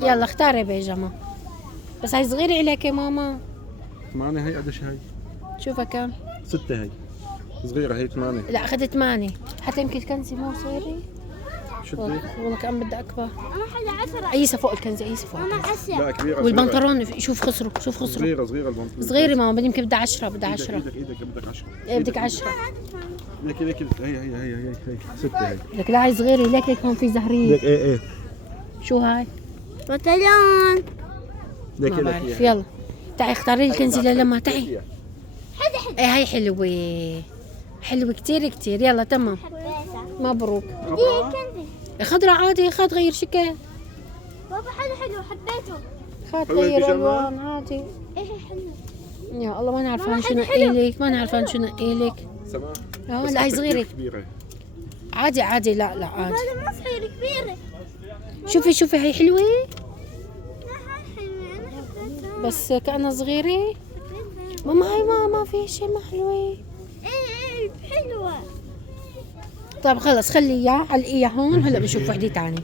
يلا اختاري بيجامة. بس هاي صغيرة إلك يا ماما. 8 هي قديش هي؟ شوفها كم؟ 6 هي صغيرة هي 8. لا أخذت 8. حتى يمكن الكنزة مو صغيرة. شو بدي؟ والله كأن بدها أكبر. أنا حدا 10. قيسها فوق الكنزة، قيسها فوق أنا الكنزة. 10. لا كبيرة. والبنطلون شوف خسره، شوف خسره. صغيرة البنطلون. صغيرة ماما، بدي يمكن بدها 10، بدها 10. ايدك بدك 10. إيه بدك 10. ليك هي 6 هي. لك لا هاي صغيرة، ليك هون في زهرية. ليك ايه شو هاي؟ بطلون. ليك ما بعرف. يلا تعي اختاري لي الكنزة للما تعي. حدا ايه هاي حلوة، حلوة كتير كتير. يلا تمام، حبيتها. مبروك. دي كنزي. خضرة عادي، خد غير شكل، بابا حلو حبيته. خد حلوة غير البيجامة؟ الوان عادي. ايه حلو. يا الله ما نعرفان ماما شو حلو. نقيلك، ما نعرفان شو نقيلك. سماح. لا هاي صغيرة كبيرة. عادي عادي. لا لا عادي. هذا ما صغير كبيرة. شوفي هاي حلوة لا هاي حلوة أنا حبيتها. بس كأنها صغيرة. ماما هاي ما في شيء ما حلوة. ايه حلوة. طيب خلص خلي اياه، علقيها هون. هلا بنشوف وحدة تانية.